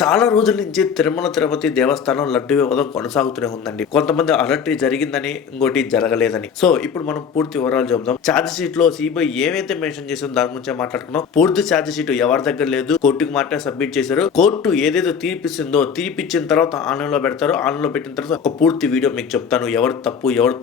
చాలా రోజుల నుంచి తిరుమల తిరుపతి దేవస్థానం లడ్డు వివాదం కొనసాగుతూనే ఉందండి. కొంతమంది అలర్ట్ జరిగిందని, ఇంకోటి జరగలేదని. సో ఇప్పుడు మనం పూర్తి వివరాలు చెబుదాం. ఛార్జ్ షీట్ లో సిబిఐ ఏమైతే మెన్షన్ చేసిందో దాని గురించి మాట్లాడుకున్నాం. పూర్తి ఛార్జ్ షీట్ ఎవరి దగ్గర లేదు, కోర్టుకు మాత్రమే సబ్మిట్ చేశారు. కోర్టు ఏదైతే తీర్పిస్తుందో తీర్పిచ్చిన తర్వాత ఆన్లైన్ లో పెడతారు. ఆన్లైన్ లో పెట్టిన తర్వాత ఒక పూర్తి వీడియో మీకు చెప్తాను, ఎవరు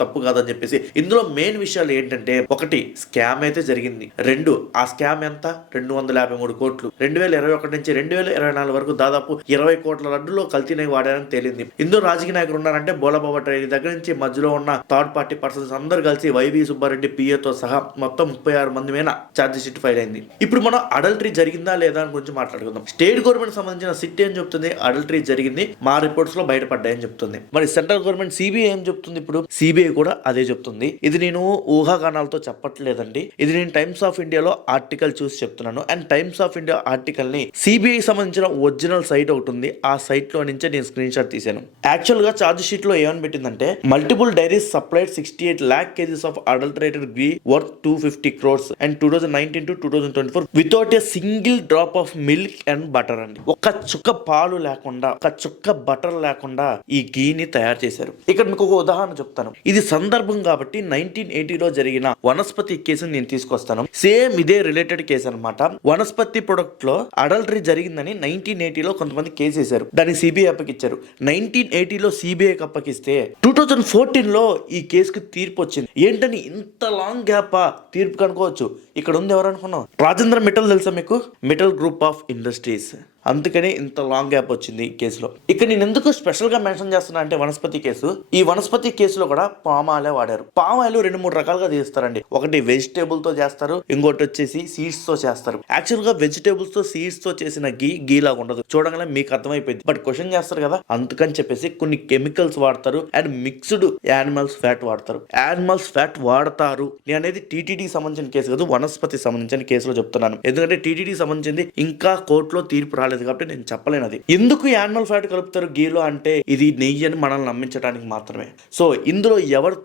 తప్పు కాదని చెప్పేసి. ఇందులో మెయిన్ విషయాలు ఏంటంటే, ఒకటి స్కామ్ అయితే జరిగింది. రెండు, ఆ స్కామ్ ఎంత 253 కోట్లు 2021 నుంచి 2024 వరకు దాదాపు 20 కోట్ల లడ్డులో కల్తీనే వాడారని తేలింది. ఇందులో రాజకీయ నాయకులు ఉన్నారంటే బోలబాబా ట్రైన్ దగ్గర నుంచి మధ్యలో ఉన్న థర్డ్ పార్టీ పర్సన్స్ అందరూ కలిసి వైవి సుబ్బారెడ్డి పిఏతో సహా మొత్తం 36 మంది మీద ఛార్జ్ షీట్ ఫైల్ అయింది. ఇప్పుడు మనం అడల్టరీ జరిగిందా లేదా అని గురించి మాట్లాడుకుందాం. స్టేట్ గవర్నమెంట్ సంబంధించిన సిట్ ఏం చెప్తుంది, అడల్టరీ జరిగింది, మా రిపోర్ట్స్ లో బయటపడ్డాయని చెప్తుంది. మరి సెంట్రల్ గవర్నమెంట్ సిబిఐ ఏం చెప్తుంది? ఇప్పుడు సిబిఐ కూడా అదే చెప్తుంది. ఇది నేను ఊహాగానాలతో చెప్పట్లేదండి. ఇది నేను టైమ్స్ ఆఫ్ ఇండియాలో ఆర్టికల్ చూసి చెప్తున్నాను. And times of India article ని సిబిఐ సంబంధించిన ఒరిజినల్ సైట్ ఒకటి ఉంది, ఆ సైట్ లో నుంచే నేను స్క్రీన్ షాట్ తీసాను. యాక్చువల్ గా ఛార్జ్ షీట్ లో ఏమని పెట్టిందంటే, multiple dairies supplied 68 lakh kgs of adulterated ghee worth 250 crores and 2019 to 2024 without a single drop of milk and butter అండి. ఒక్క చుక్క పాలు లేకుండా, ఒక చుక్క బటర్ లేకుండా ఈ ఘీని తయారు చేశారు. ఇక్కడ మీకు ఒక ఉదాహరణ చెప్తాను. ఇది సందర్భం కాబట్టి 1980లో జరిగిన వనస్పతి కేసుని నేను తీసుకొస్తాను. సేమ్ ఇదే రిలేటెడ్ కేసు అనమాట. వనస్పతి ప్రొడక్ట్ లో అడల్టరీ జరిగిందని 1980లో కొంతమంది కేసు వేశారు. దాన్ని సిబిఐ అప్పగిచ్చారు. 1980లో సిబిఐకి అప్పగిస్తే 2014లో ఈ కేసుకి తీర్పు వచ్చింది. ఏంటని ఇంత లాంగ్ గ్యాప్ తీర్పు కనుకోవచ్చు. ఇక్కడ ఉంది ఎవరు అనుకున్నాం, రాజేంద్ర మిట్టల్ తెలుసా మీకు? Mittal group of industries. అందుకనే ఇంత లాంగ్ గ్యాప్ వచ్చింది ఈ కేసులో. ఇక్కడ నేను ఎందుకు స్పెషల్ గా మెన్షన్ చేస్తున్నా అంటే, వనస్పతి కేసు, ఈ వనస్పతి కేసులో కూడా పామ్ ఆయిలే వాడారు. పామ్ ఆయిల్ 2-3 రకాలుగా చేస్తారండి. ఒకటి వెజిటేబుల్ తో చేస్తారు, ఇంకోటి వచ్చేసి సీడ్స్ తో చేస్తారు. యాక్చువల్ గా వెజిటేబుల్స్ తో సీడ్స్ తో చేసిన గీ లాగా ఉండదు, చూడగానే మీకు అర్థమైపోయింది. బట్ క్వశ్చన్ చేస్తారు కదా, అందుకని చెప్పేసి కొన్ని కెమికల్స్ వాడతారు అండ్ మిక్స్డ్ యానిమల్స్ ఫ్యాట్ వాడతారు. యానిమల్స్ ఫ్యాట్ వాడతారు నేను అనేది టీటీడీ సంబంధించిన కేసు కాదు, వనస్పతి సంబంధించిన కేసులో చెప్తున్నాను. ఎందుకంటే టీటీడీ సంబంధించింది ఇంకా కోర్టులో తీర్పు రాలేదు కాబట్టి నేను చెప్పలేను. అది ఎందుకు యానిమల్ ఫ్యాట్ కలుపుతారు గీలో అంటే, ఇది నెయ్యి అని మనల్ని నమ్మించడానికి మాత్రమే. సో ఇందులో ఎవరు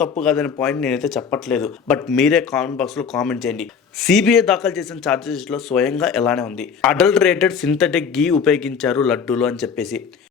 తప్పు కాదనే పాయింట్ నేనైతే చెప్పట్లేదు. బట్ మీరే కామెంట్ బాక్స్ లో కామెంట్ చేయండి. సిబిఐ దాఖలు చేసిన ఛార్జెస్ లో స్వయంగా ఎలానే ఉంది, అడల్టరేటెడ్ సింథటిక్ గీ ఉపయోగించారు లడ్డూలో అని చెప్పేసి.